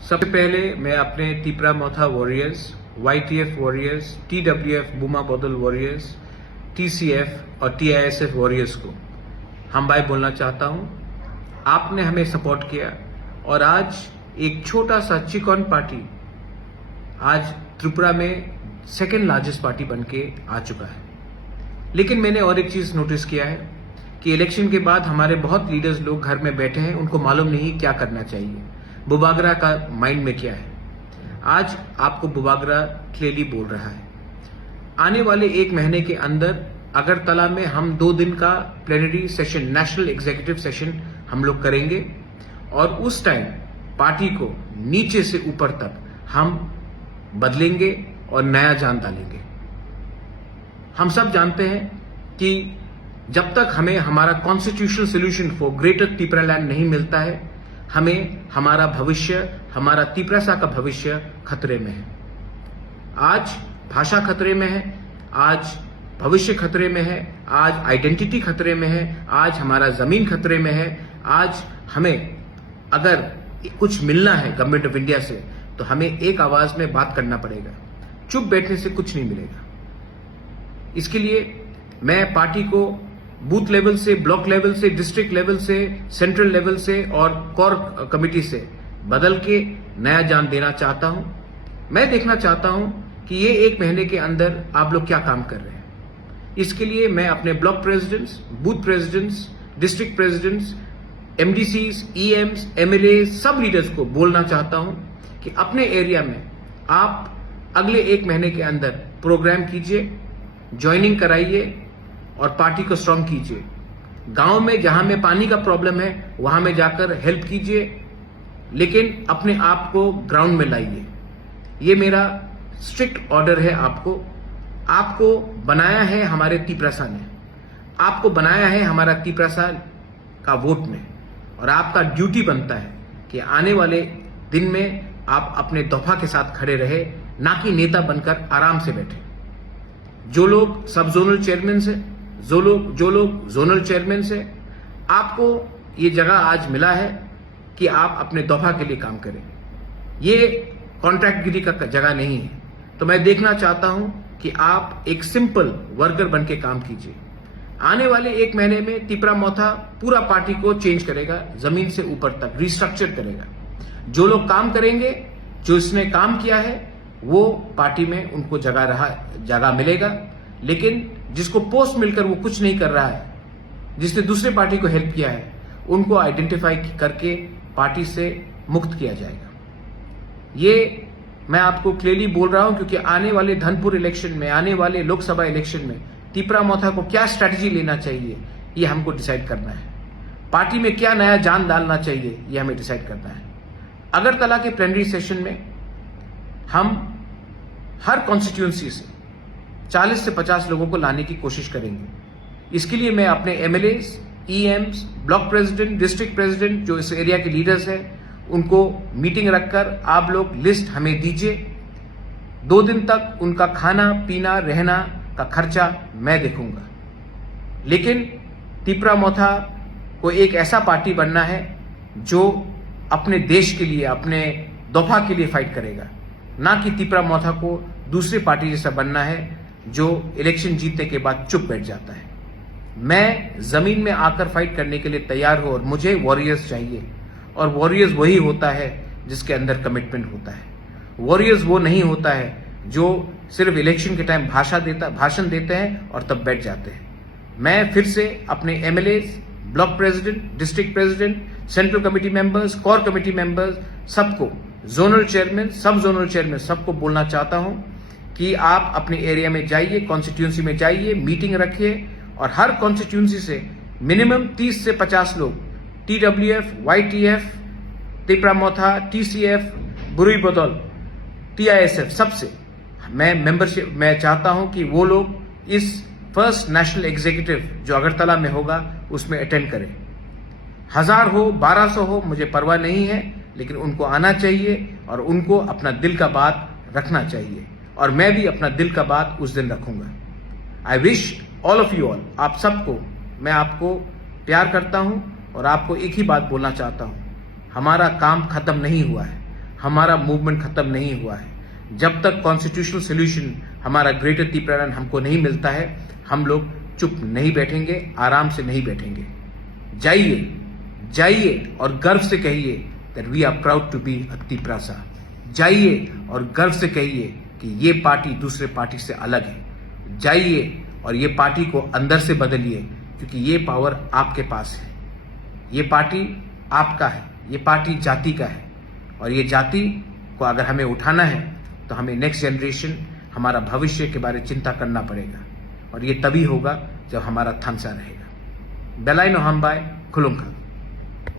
सबसे पहले मैं अपने तिपरा मोथा वॉरियर्स, YTF वॉरियर्स, TWF बुमा बदल वॉरियर्स, TCF और TISF वॉरियर्स को हम भाई बोलना चाहता हूं। आपने हमें सपोर्ट किया और आज एक छोटा सा चिकन पार्टी आज त्रिपुरा में सेकेंड लार्जेस्ट पार्टी बनके आ चुका है। लेकिन मैंने और एक चीज नोटिस किया है कि इलेक्शन के बाद हमारे बहुत लीडर्स लोग घर में बैठे हैं, उनको मालूम नहीं क्या करना चाहिए, बुबागरा का माइंड में क्या है। आज आपको बुबागरा क्लियरली बोल रहा है। आने वाले एक महीने के अंदर अगरतला में हम 2 दिन का plenary session, national executive session हम लोग करेंगे और उस टाइम पार्टी को नीचे से ऊपर तक हम बदलेंगे और नया जान डालेंगे। हम सब जानते हैं कि जब तक हमें हमारा constitutional solution for greater Tripura land नहीं मिलता है, हमें हमारा भविष्य, हमारा त्रिपुरा का भविष्य खतरे में है। आज भाषा खतरे में है, आज भविष्य खतरे में है, आज आइडेंटिटी खतरे में है, आज हमारा जमीन खतरे में है। आज हमें अगर कुछ मिलना है गवर्नमेंट ऑफ इंडिया से तो हमें एक आवाज में बात करना पड़ेगा। चुप बैठने से कुछ नहीं मिलेगा। इसके लिए मैं पार्टी को बूथ लेवल से, ब्लॉक लेवल से, डिस्ट्रिक्ट लेवल से, सेंट्रल लेवल से और कोर कमेटी से बदल के नया जान देना चाहता हूं। मैं देखना चाहता हूं कि ये एक महीने के अंदर आप लोग क्या काम कर रहे हैं। इसके लिए मैं अपने block presidents, booth presidents, district presidents, MDCs, EMs, MLAs, सब लीडर्स को बोलना चाहता हूं कि अपने एरिया में आप अगले एक महीने के अंदर प्रोग्राम कीजिए, ज्वाइनिंग कराइए और पार्टी को स्ट्रांग कीजिए। गांव में जहां में पानी का प्रॉब्लम है वहां में जाकर हेल्प कीजिए, लेकिन अपने आप को ग्राउंड में लाइए। ये मेरा स्ट्रिक्ट ऑर्डर है आपको। आपको बनाया है हमारे त्रिपुरा ने, आपको बनाया है हमारा त्रिपुरा का वोट में, और आपका ड्यूटी बनता है कि आने वाले दिन में आप अपने दफा के साथ खड़े रहे, ना कि नेता बनकर आराम से बैठे। जो लोग सब जोनल चेयरमैन से, जो लोग जोनल चेयरमैन से, आपको ये जगह आज मिला है कि आप अपने दफा के लिए काम करें। ये कॉन्ट्रैक्टगिरी का जगह नहीं है। तो मैं देखना चाहता हूं कि आप एक सिंपल वर्कर बन के काम कीजिए। आने वाले एक महीने में तिपरा मोथा पूरा पार्टी को चेंज करेगा, जमीन से ऊपर तक रिस्ट्रक्चर करेगा। जो लोग काम करेंगे, जो इसने काम किया है, वो पार्टी में उनको जगह मिलेगा। लेकिन जिसको पोस्ट मिलकर वो कुछ नहीं कर रहा है, जिसने दूसरे पार्टी को हेल्प किया है, उनको आइडेंटिफाई करके पार्टी से मुक्त किया जाएगा। ये मैं आपको क्लियरली बोल रहा हूं क्योंकि आने वाले धनपुर इलेक्शन में, आने वाले लोकसभा इलेक्शन में तिपरा मोथा को क्या स्ट्रैटेजी लेना चाहिए, ये हमको डिसाइड करना है। पार्टी में क्या नया जान डालना चाहिए, ये हमें डिसाइड करना है। अगरतला के प्लेनरी सेशन में हम हर कॉन्स्टिट्यूंसी से 40 से 50 लोगों को लाने की कोशिश करेंगे। इसके लिए मैं अपने MLAs, EMs, block president, district president, जो इस एरिया के लीडर्स हैं, उनको मीटिंग रखकर आप लोग लिस्ट हमें दीजिए। 2 दिन तक उनका खाना पीना रहना का खर्चा मैं देखूंगा। लेकिन तिपरा मोथा को एक ऐसा पार्टी बनना है जो अपने देश के लिए, अपने दफा के लिए फाइट करेगा, ना कि तिपरा मोथा को दूसरी पार्टी जैसा बनना है जो इलेक्शन जीतने के बाद चुप बैठ जाता है। मैं जमीन में आकर फाइट करने के लिए तैयार हूं और मुझे वॉरियर्स चाहिए। और वॉरियर्स वही होता है जिसके अंदर कमिटमेंट होता है। वॉरियर्स वो नहीं होता है जो सिर्फ इलेक्शन के टाइम भाषण देते हैं और तब बैठ जाते हैं। मैं फिर से अपने MLAs, block president, district president, central committee members, core committee members, सबको, जोनल चेयरमैन, सब जोनल चेयरमैन, सबको बोलना चाहता हूं कि आप अपने एरिया में जाइए, कॉन्स्टिट्यूंसी में जाइए, मीटिंग रखिए और हर कॉन्स्टिट्यूंसी से मिनिमम 30 से 50 लोग TWF, YTF, तिपरा मोथा, TCF, बुरुई बदौल, TISF, सबसे मैं मेंबरशिप मैं चाहता हूं कि वो लोग इस फर्स्ट नेशनल एग्जीक्यूटिव जो अगरतला में होगा उसमें अटेंड करें। 1000 हो, 1200 हो, मुझे परवाह नहीं है, लेकिन उनको आना चाहिए और उनको अपना दिल का बात रखना चाहिए और मैं भी अपना दिल का बात उस दिन रखूंगा। I wish all of you all, आप सबको, मैं आपको प्यार करता हूं और आपको एक ही बात बोलना चाहता हूं, हमारा काम खत्म नहीं हुआ है। हमारा मूवमेंट खत्म नहीं हुआ है। जब तक कॉन्स्टिट्यूशनल सोल्यूशन हमारा ग्रेटर तिपरारन हमको नहीं मिलता है, हम लोग चुप नहीं बैठेंगे, आराम से नहीं बैठेंगे। जाइए जाइए और गर्व से कहिए that we are proud to be a Tiprasa. जाइए और गर्व से कहिए कि ये पार्टी दूसरे पार्टी से अलग है। जाइए और ये पार्टी को अंदर से बदलिए, क्योंकि ये पावर आपके पास है। ये पार्टी आपका है, ये पार्टी जाति का है, और ये जाति को अगर हमें उठाना है तो हमें नेक्स्ट जनरेशन, हमारा भविष्य के बारे में चिंता करना पड़ेगा, और ये तभी होगा जब हमारा थांसा रहेगा। बेलाइन हम्बाय खुलुमखा।